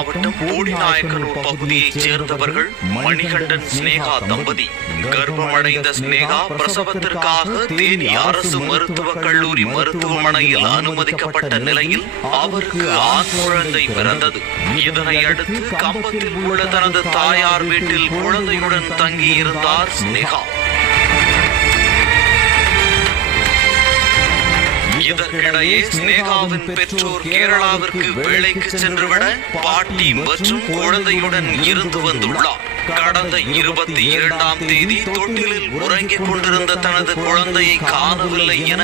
மாவட்டம் போடிநாயக்கனூர் பகுதியைச் சேர்ந்தவர்கள் மணிகண்டன் ஸ்னேகா தம்பதி. கர்ப்பமடைந்த ஸ்னேகா பிரசவத்திற்காக தேனி அரசு மருத்துவக் கல்லூரி மருத்துவமனையில் அனுமதிக்கப்பட்ட நிலையில் அவருக்கு ஆண் குழந்தை பிறந்தது. இதனை அடுத்து கம்பத்தில் உள்ள தனது தாயார் வீட்டில் குழந்தையுடன் தங்கியிருந்தார் ஸ்னேகா. இதற்கிடையே ஸ்னேகாவின் பெற்றோர் கேரளாவிற்கு வேலைக்கு சென்றுவிட பாட்டி மற்றும் குழந்தையுடன் இருந்து வந்துள்ளார். கடந்த 22ஆம் தேதி தொட்டிலில் உறங்கிக் கொண்டிருந்த தனது குழந்தையை காணவில்லை என